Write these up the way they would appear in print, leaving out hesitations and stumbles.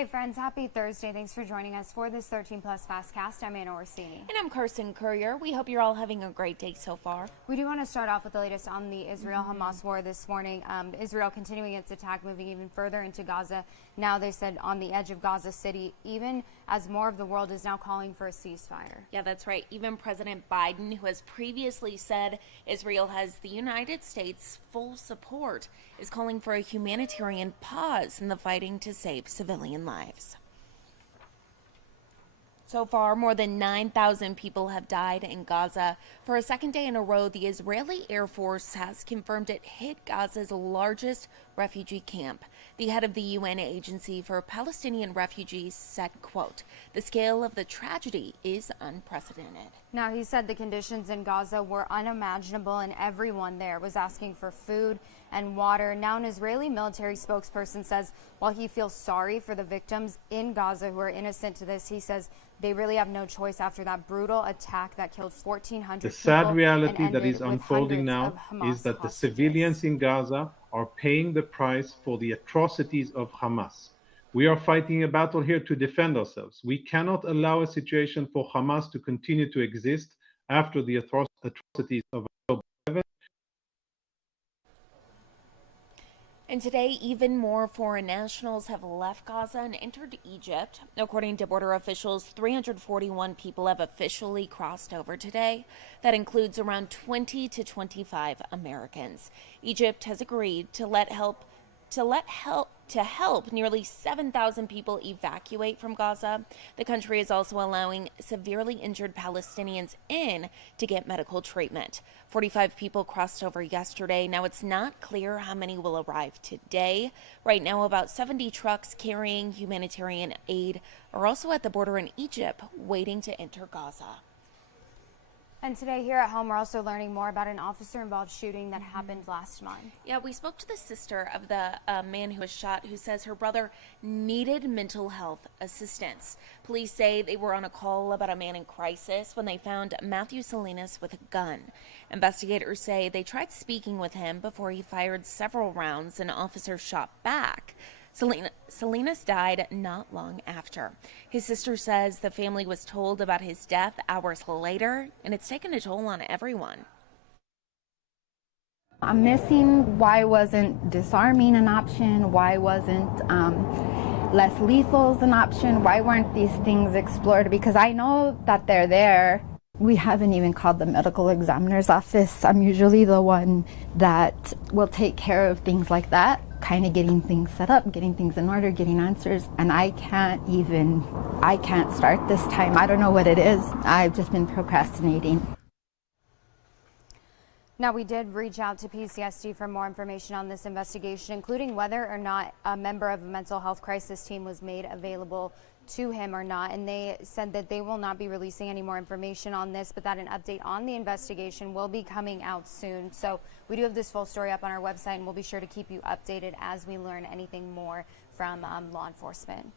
Hey friends, happy Thursday. Thanks for joining us for this 13 Plus FastCast. I'm Anna Orsini. And I'm Carson Courier. We hope you're all having a great day so far. We do want to start off with the latest on the Israel-Hamas war this morning. Israel continuing its attack, moving even further into Gaza. Now they said on the edge of Gaza City, even as more of the world is now calling for a ceasefire. Yeah, that's right. Even President Biden, who has previously said Israel has the United States' full support, is calling for a humanitarian pause in the fighting to save civilian lives. So far, more than 9,000 people have died in Gaza. For a second day in a row, the Israeli Air Force has confirmed it hit Gaza's largest refugee camp. The head of the UN Agency for Palestinian Refugees said, quote, "The scale of the tragedy is unprecedented." Now, he said the conditions in Gaza were unimaginable and everyone there was asking for food and water. Now, an Israeli military spokesperson says while he feels sorry for the victims in Gaza who are innocent to this, he says they really have no choice after that brutal attack that killed 1,400 people. The sad reality that is unfolding now is that the civilians in Gaza are paying the price for the atrocities of Hamas. We are fighting a battle here to defend ourselves. We cannot allow a situation for Hamas to continue to exist after the atrocities of October 7. And today, even more foreign nationals have left Gaza and entered Egypt. According to border officials, 341 people have officially crossed over today. That includes around 20 to 25 Americans. Egypt has agreed to help nearly 7,000 people evacuate from Gaza. The country is also allowing severely injured Palestinians in to get medical treatment. 45 people crossed over yesterday. Now it's not clear how many will arrive today. Right now, about 70 trucks carrying humanitarian aid are also at the border in Egypt, waiting to enter Gaza. And today here at home, we're also learning more about an officer-involved shooting that happened last month. Yeah, we spoke to the sister of the man who was shot, who says her brother needed mental health assistance. Police say they were on a call about a man in crisis when they found Matthew Salinas with a gun. Investigators say they tried speaking with him before he fired several rounds and officers shot back. Salinas died not long after. His sister says the family was told about his death hours later, and it's taken a toll on everyone. I'm missing why wasn't disarming an option? Why wasn't less lethal an option? Why weren't these things explored? Because I know that they're there. We haven't even called the medical examiner's office. I'm usually the one that will take care of things like that, kind of getting things set up, getting things in order, getting answers. And I can't start this time. I don't know what it is. I've just been procrastinating. Now, we did reach out to PCSD for more information on this investigation, including whether or not a member of a mental health crisis team was made available to him or not. And they said that they will not be releasing any more information on this, but that an update on the investigation will be coming out soon. So we do have this full story up on our website, and we'll be sure to keep you updated as we learn anything more from law enforcement.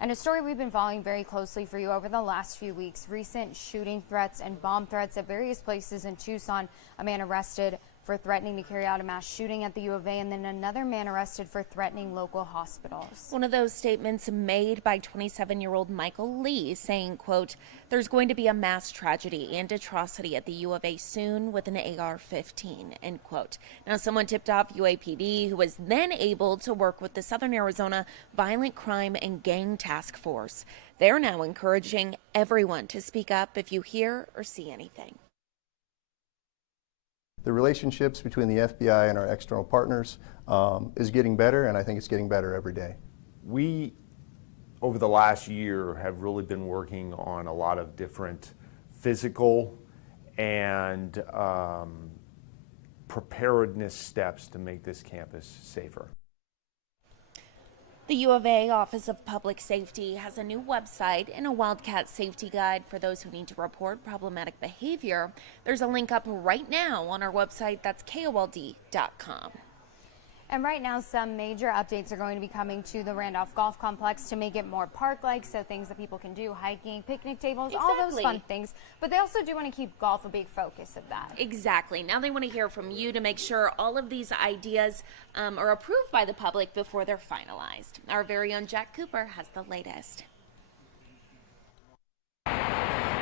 And a story we've been following very closely for you over the last few weeks: recent shooting threats and bomb threats at various places in Tucson. A man arrested for threatening to carry out a mass shooting at the U of A, and then another man arrested for threatening local hospitals. One of those statements made by 27-year-old Michael Lee saying, quote, "There's going to be a mass tragedy and atrocity at the U of A soon with an AR-15, end quote. Now, someone tipped off UAPD, who was then able to work with the Southern Arizona Violent Crime and Gang Task Force. They're now encouraging everyone to speak up if you hear or see anything. The relationships between the FBI and our external partners is getting better, and I think it's getting better every day. We, over the last year, have really been working on a lot of different physical and preparedness steps to make this campus safer. The U of A Office of Public Safety has a new website and a Wildcat safety guide for those who need to report problematic behavior. There's a link up right now on our website. That's KOLD.com. And right now, some major updates are going to be coming to the Randolph Golf Complex to make it more park-like, so things that people can do, hiking, picnic tables, all those fun things. But they also do want to keep golf a big focus of that. Exactly. Now they want to hear from you to make sure all of these ideas are approved by the public before they're finalized. Our very own Jack Cooper has the latest.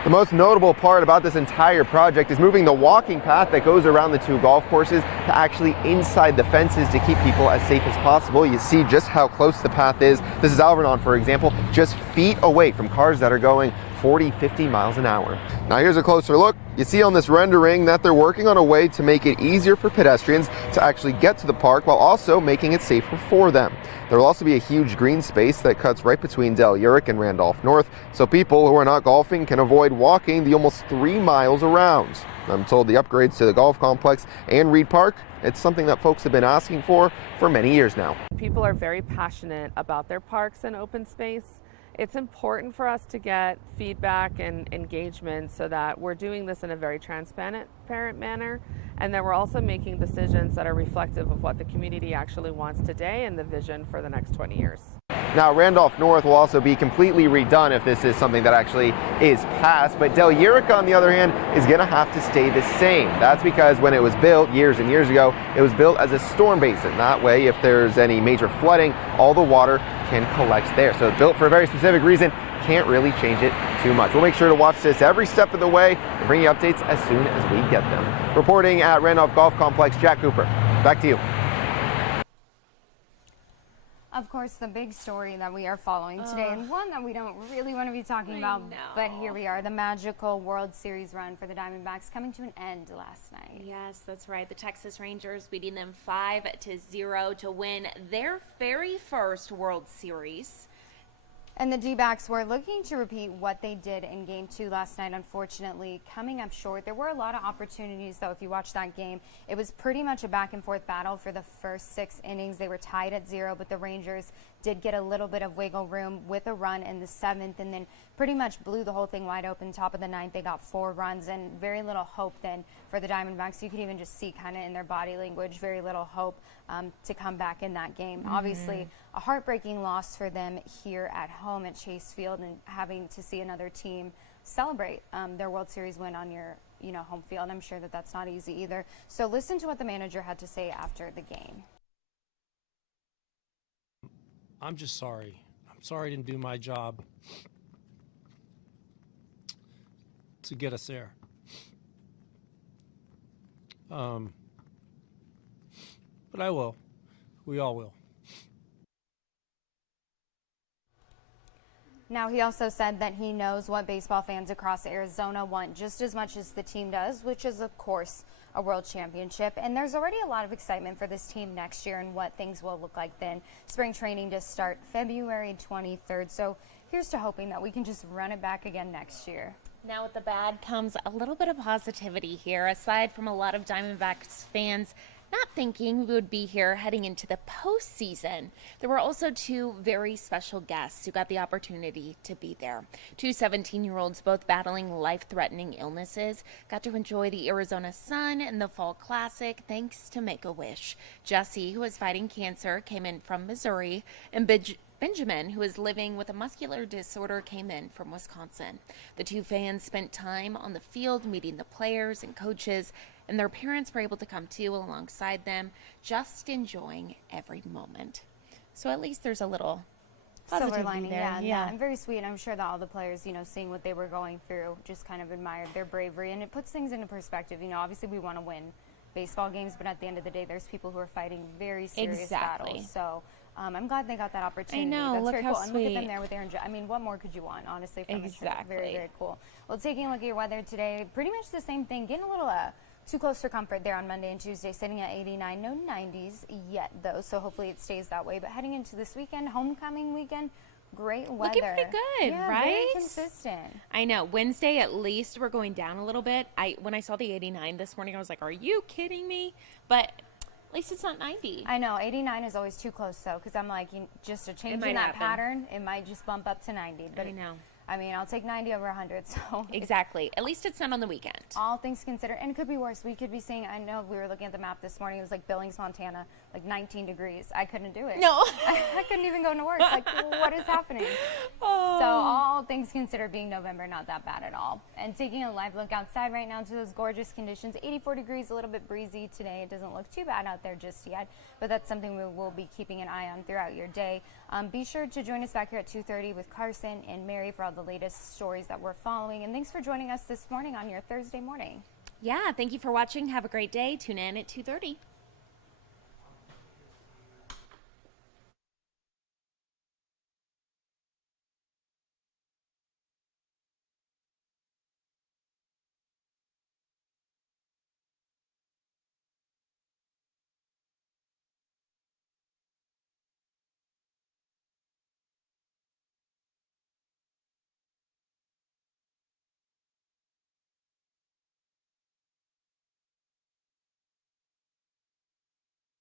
The most notable part about this entire project is moving the walking path that goes around the two golf courses to actually inside the fences to keep people as safe as possible. You see just how close the path is. This is Alvernon, for example, just feet away from cars that are going 40, 50 miles an hour. Now here's a closer look. You see on this rendering that they're working on a way to make it easier for pedestrians to actually get to the park while also making it safer for them. There will also be a huge green space that cuts right between Del Uric and Randolph North, so people who are not golfing can avoid walking the almost 3 miles around. I'm told the upgrades to the golf complex and Reed Park, it's something that folks have been asking for many years now. People are very passionate about their parks and open space. It's important for us to get feedback and engagement so that we're doing this in a very transparent manner, and that we're also making decisions that are reflective of what the community actually wants today and the vision for the next 20 years. Now, Randolph North will also be completely redone if this is something that actually is passed, but Del Uric, on the other hand, is going to have to stay the same. That's because when it was built years and years ago, it was built as a storm basin. That way, if there's any major flooding, all the water can collect there. So it's built for a very specific reason. Can't really change it too much. We'll make sure to watch this every step of the way and bring you updates as soon as we get them. Reporting at Randolph Golf Complex, Jack Cooper. Back to you. Of course, the big story that we are following today, and one that we don't really want to be talking about, but here we are, the magical World Series run for the Diamondbacks coming to an end last night. Yes, that's right. The Texas Rangers beating them 5-0 to win their very first World Series. And the D-backs were looking to repeat what they did in Game 2 last night, unfortunately coming up short. There were a lot of opportunities, though, if you watch that game. It was pretty much a back-and-forth battle for the first 6 innings. They were tied at 0, but the Rangers did get a little bit of wiggle room with a run in the 7th, and then pretty much blew the whole thing wide open. Top of the 9th, they got 4 runs, and very little hope then for the Diamondbacks. You could even just see kind of in their body language, very little hope to come back in that game. Obviously, a heartbreaking loss for them here at home at Chase Field, and having to see another team celebrate their World Series win on your home field. I'm sure that that's not easy either. So listen to what the manager had to say after the game. I'm just sorry. I'm sorry I didn't do my job to get us there. But I will. We all will. Now, he also said that he knows what baseball fans across Arizona want just as much as the team does, which is, of course, a world championship. And there's already a lot of excitement for this team next year and what things will look like then. Spring training to start February 23rd. So here's to hoping that we can just run it back again next year. Now with the bad comes a little bit of positivity here, aside from a lot of Diamondbacks fans not thinking we would be here heading into the postseason. There were also 2 very special guests who got the opportunity to be there. 2 17-year-olds, both battling life-threatening illnesses, got to enjoy the Arizona sun and the Fall Classic thanks to Make-A-Wish. Jesse, who is fighting cancer, came in from Missouri, and Benjamin, who is living with a muscular disorder, came in from Wisconsin. The 2 fans spent time on the field meeting the players and coaches, and their parents were able to come too alongside them, just enjoying every moment. So at least there's a little silver lining there. Yeah, and very sweet. I'm sure that all the players, seeing what they were going through, just kind of admired their bravery, and it puts things into perspective. Obviously we want to win baseball games, but at the end of the day, there's people who are fighting very serious battles. So I'm glad they got that opportunity. I know. That's look very how cool. sweet. And look at them there with Aaron. I mean, what more could you want, honestly, from this trip? Very, very cool. Well, taking a look at your weather today, pretty much the same thing. Getting a little too close for comfort there on Monday and Tuesday, sitting at 89. No 90s yet, though, so hopefully it stays that way. But heading into this weekend, homecoming weekend, great weather. Looking pretty good, yeah, right? Very consistent. I know. Wednesday, at least, we're going down a little bit. When I saw the 89 this morning, I was like, are you kidding me? But at least it's not 90. I know. 89 is always too close, though, because I'm like, just a change in that pattern, it might just bump up to 90. But I know. I mean, I'll take 90 over 100. So Exactly. At least it's not on the weekend. all things considered, and it could be worse. We could be seeing, I know we were looking at the map this morning, it was like Billings, Montana, like 19 degrees. I couldn't do it. No. I couldn't even go to work. Like, what is happening? So all things considered, being November, not that bad at all. And taking a live look outside right now to those gorgeous conditions, 84 degrees, a little bit breezy today. It doesn't look too bad out there just yet, but that's something we will be keeping an eye on throughout your day. Be sure to join us back here at 2:30 with Carson and Mary for all the latest stories that we're following. And thanks for joining us this morning on your Thursday morning. Yeah, thank you for watching. Have a great day. Tune in at 2:30.